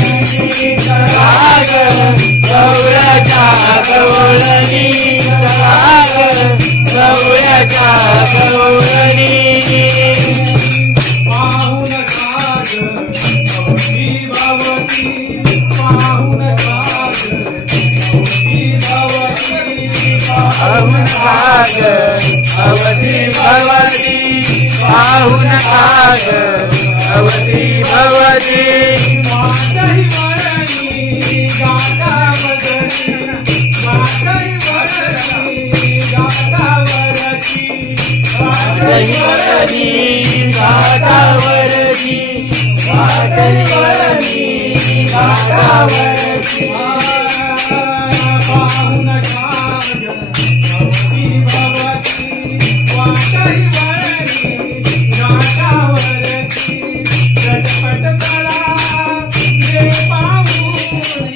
राग गवळ्याच्या गवळणी राग गवळ्याच्या गवळणी पाहून काग अवधी भवती पाहून काग अवधी भवती पाहून काग अवधी भवती पाहून काग अवधी भवती मातई वरणी गाता वदनी मातई वरणी गाता वरती वाटई वरणी गातावरती वाटई वरणी गातावरती पाहून काग अवधी भवती वाटई वरणी गाता वरती झटपट करा ये पाऊली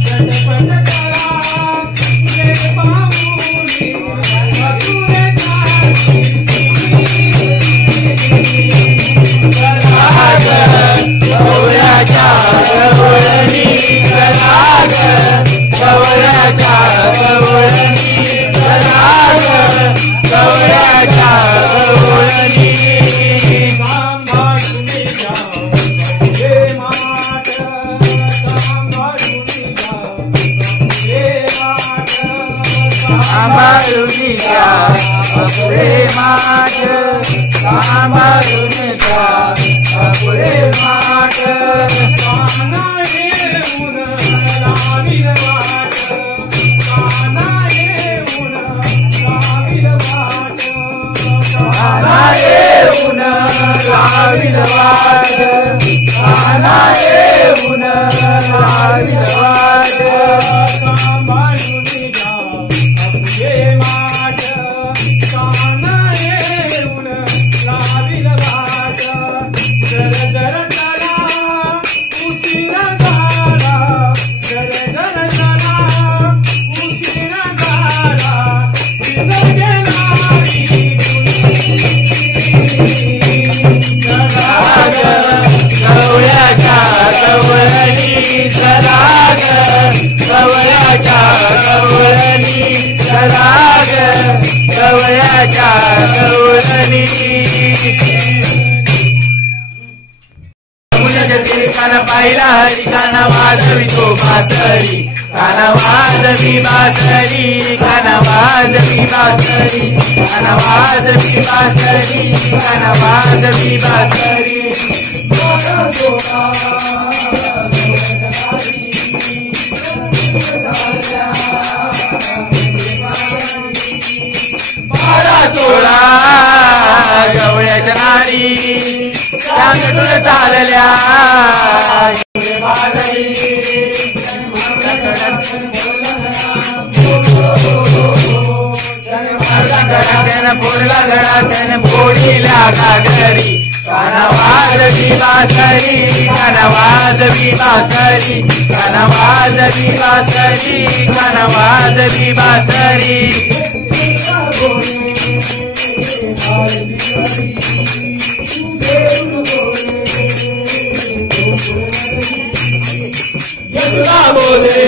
झटपट करा ये पाऊली मथुरे काशी राग गवळ्याच्या गवळणी राग गवळ्याच्या गवळणी राग गवळ्याच्या गवळणी सांभाळून जा हे माठ सांभाळून जा हे माठ सांभाळून घ्या अपुरे माठ सांभाळून घ्या अपुरे माठ काना येऊन लावील वाट काना येऊन लावील वाट काना येऊन लावील वाट काना येऊन लावील वाट सांभाळून जा अपुरे माठ काना येऊन लावील वाट जर जर चला उशिरा झाला जर जर चला उशिरा झाला विसर्गे नारी राग गवळ्याच्या गवळणी राग गवळ्याच्या गवळणी राग गवळ्याच्या गवळणी कान पाहिला हरी कान वाजवी तो बासरी कान वाजवी बासरी कान वाजवी बासरी कान वाजवी बासरी कान वाजवी बासरी बारा सोळा गवळ्याच्या नारी त्यातून चालल्या त्यानं फोडला गळा त्यानं फोडीला घागरी काना वाजवी बासरी काना वाजवी बासरी काना वाजवी बासरी काना वाजवी बासरी यशोदा बोले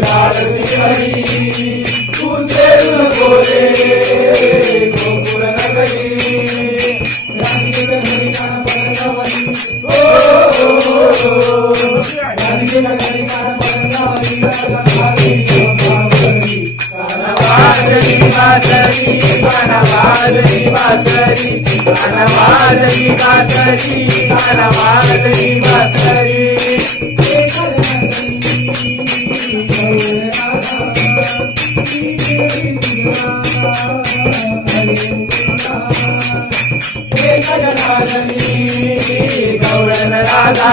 भारती हरी तुझे बोले गोकुळ नगरी वाजवी बासरी काना वाजवी बासरी काना वाजवी बासरी काना वाजवी बासरी गौरन राधा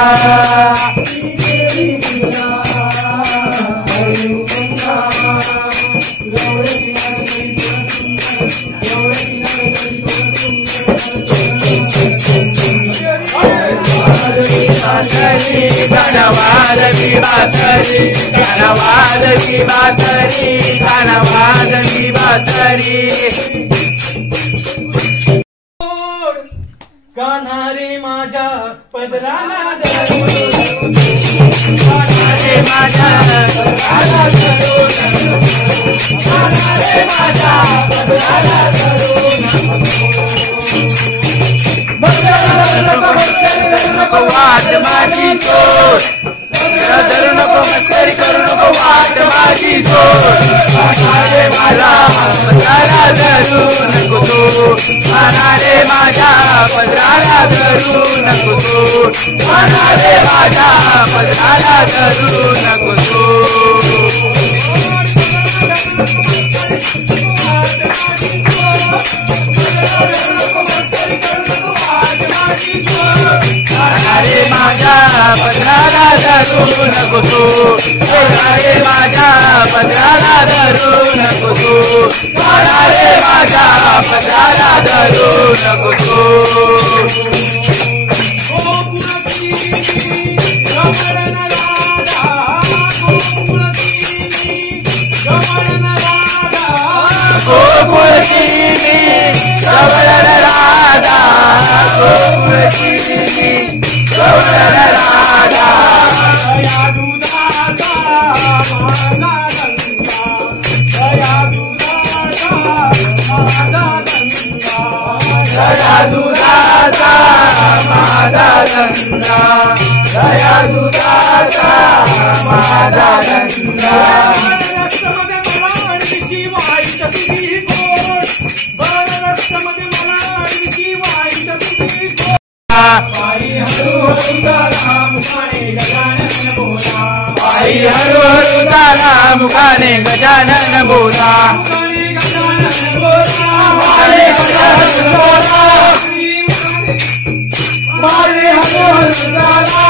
कानवादवी बासरी कानवादवी बासरी कानवादवी बासरी कान्हा रे माझ्या पदराला धरून वाट माझी सोड धरू नको मस्करी करू नको वाट माझी सोड रे माझा पदराला धरू नको तू रे माझ्या पदराला धरू नको तू रे माझ्या पदराला धरू नको तू रे माझ्या पदराला धरू नको तू रे माझ्या पदराला धरू नको तू रे माझ्या पदराला धरू नको तू गोकुळची गवळण राधा गोकुळची गवळण राधा दया दुधाचा माझा गंगा दया दुधाचा माझा गंगा दया दुधाचा माझा गंगा दया दुधाचा माझा गंगा पायी हळूहळू चाला मुखाने गजानन बोला पायी हळूहळू चाला मुखाने गजानन बोला मुखाने गजानन बोला मुखाने गजानन बोला पायी हळूहळू चाला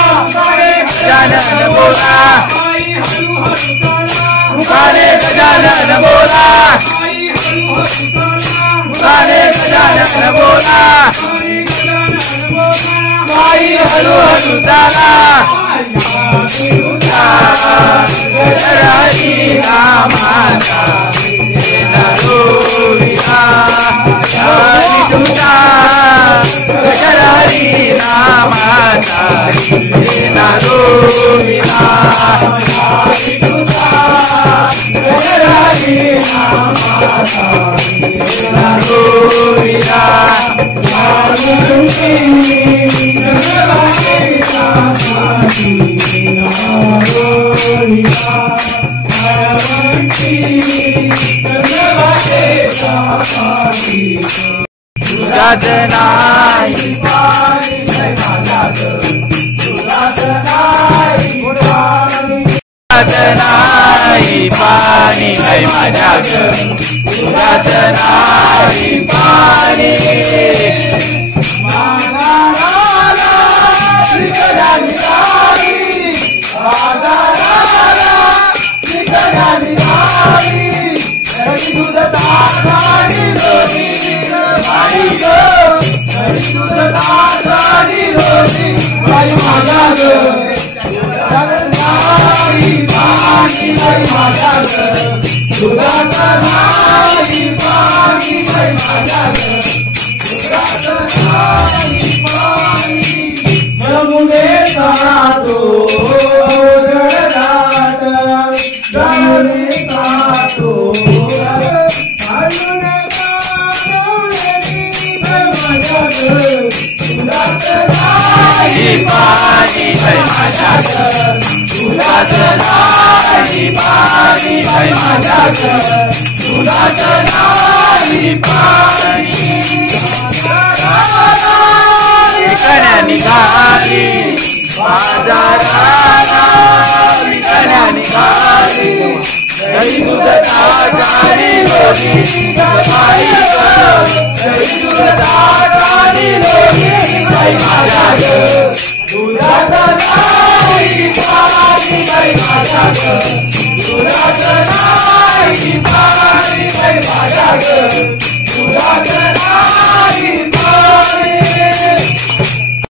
गजानन बोला पायी हळूहळू चाला मुखाने गजानन बोला पायी हळूहळू चाला मुखाने गजानन बोला पायी गजानन बोला पायी हळूहळू चाला गजराई नामाचा रोविला तुझा गजराई नामाचा रोविला गजराई नामाचा रोविला दुधात नाही पाणी दुधात नाही पाणी काय माझ्या दुधात नाही पाणी निघाली बाजाराला विकण्या निघाली दही दूध ताटाली लोणी बाई दही दूध ताटाली लोणी बाई माझ्या दुधात नाही पाणी बाई माझ्या दुधात नाही पाणी बाई माझ्या दुधात नाही